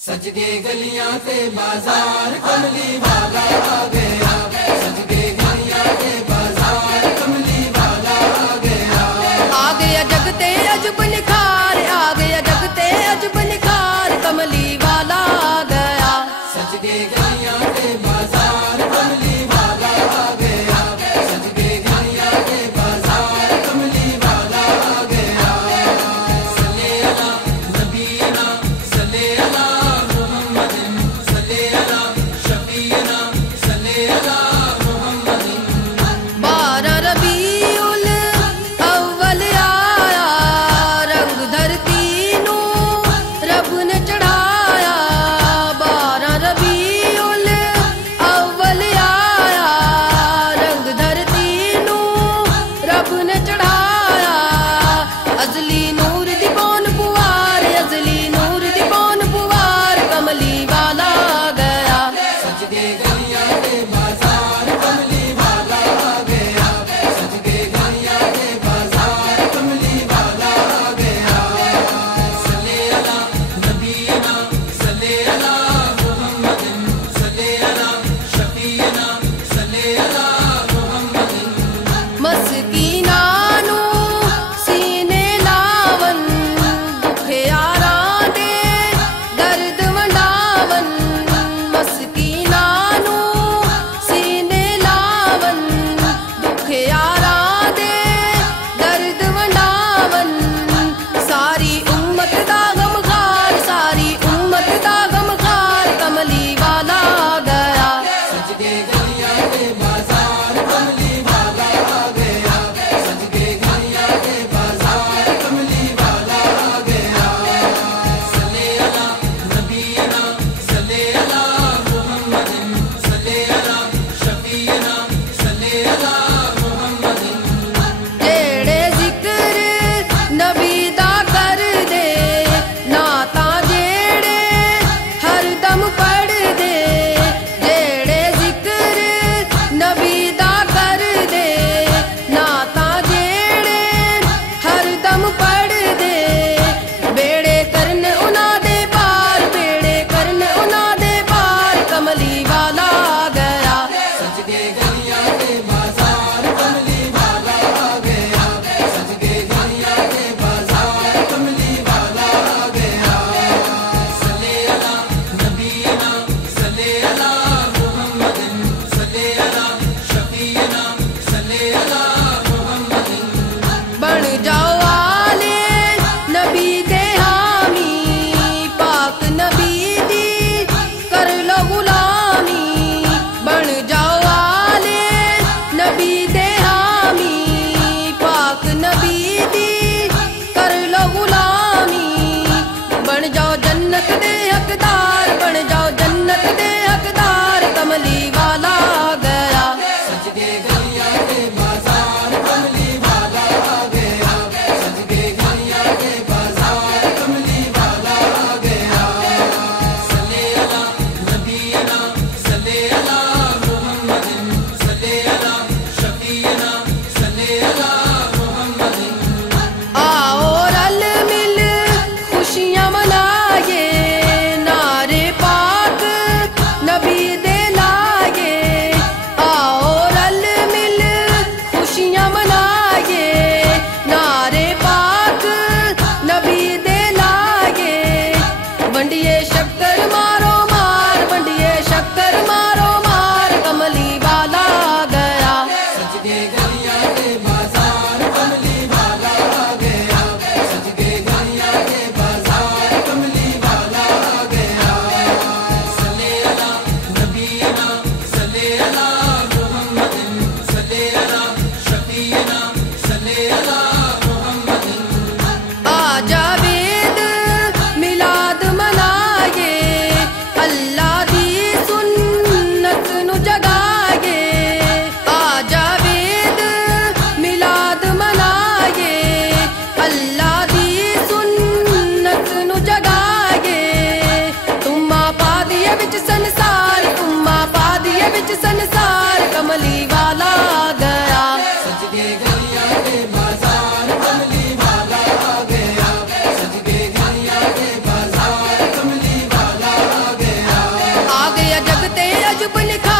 सज के गलियां ते बाजार कमली वाला आ गया। सज के गलियां ते बाजार कमली वाला आ गया जगते अजब निखार, आ गया जगते अजब निखार, कमली वाला आ गया। सज के गलियां ते बाजार कमली वाला आ गया। सज के गलियां ते बाजार कमली वाला आ गया। सल्ले अला नबीना सल्ले अला मुहम्मदिन सल्ले अला शफीना सल्ले अला मुहम्मदिन। 12 रबीउल अव्वल आया, रंग धरती नू रब ने चढ़ाया। 12 रबीउल अव्वल आया, रंग धरती नू रब ने चढ़ाया। अजली नूर दी कौन पुआर, अजली नूर दी कौन पुआर, कमली वाला आ गया। सज के गलियां ते बाजार कमली वाला आ गया। सज के गलियां ते बाजार कमली वाला आ गया। सल्ले अला नबीना सल्ले अला मुहम्मदिन सल्ले अला शफीना सल्ले अला मुहम्मदिन। मस्कीना नू सीने लावन, दुखियारां दे दर्द वंडावन। मस्कीना नू सीने लावन, दुखियारां दे दर्द वंडावन। सारी उम्मत दा गमखार, सारी उम्मत दा गमखार, कमली वाला आ गया। सज के गलियां ते बाजार कमली वाला आ गया। सज के गलियां ते बाजार कमली वाला आ गया। सल्ले अला नबीना सल्ले अला मुहम्मदिन सल्ले अला शफीना सल्ले अला मुहम्मदिन। जेड़े जिक्र नबी दा कर दे, नाता जेड़े हर दम पढ़ दे। जेड़े जिक्र नबी दा कर दे, नाता जेड़े हर दम पढ़ दे। बेड़े करन उन्हां दे पार, बेड़े करन उन्हां दे पार, कमली वाला आ गया। सज के गलियां ते बाजार कमली वाला आ गया। सज के गलियां ते बाजार कमली वाला आ गया। सल्ले अला नबीना सल्ले अला मुहम्मदिन सल्ले अला शफीना सल्ले अला मुहम्मदिन। बन जाओ आले नबी दे हामी, पाक नबी दी कर लो गुलामी। बन जाओ आले नबी दे हामी, पाक नबी दी कर लो गुलामी। बन जाओ जन्नत दे हकदार, बन जाओ जन्नत दे हकदार, कमली वाला आ गया। सज के गलियां ते बाजार कमली वाला आ गया। सज के गलियां ते बाजार कमली वाला आ गया। सल्ले अला नबीना सल्ले अला मुहम्मदिन सल्ले अला शफीना सल्ले अला मुहम्मदिन। आओ रल मिल खुशियां मनाए, नारे पाक नबी दे लागे। आओ रल मिल खुशियां मनाए, नारे पाक नबी दे लागे। वंडिए शक्कर मारो मार, वंडिए शक्कर मारो मार, कमली वाला आ गया। सज के गलियां ते बाजार कमली वाला आ गया। सज के गलियां ते बाजार कमली वाला आ गया। सल्ले अला नबीना सल्ले अला मुहम्मदिन सल्ले अला शफीना सल्ले अला मुहम्मदिन। आजा वेद मिलाद मनाए, अल्लाह दी सुन्नत नु जगाए। आजा वेद मिलाद मनाए, अल्लाह दी सुन्नत नु जगाए। तुम्मा पा दिए विच संसार, तुम्मा पा दिए विच संसार, कमली वाला आ गया। सज के गलियां ते बाजार कमली वाला आ गया। सज के गलियां ते बाजार कमली वाला जब लिखा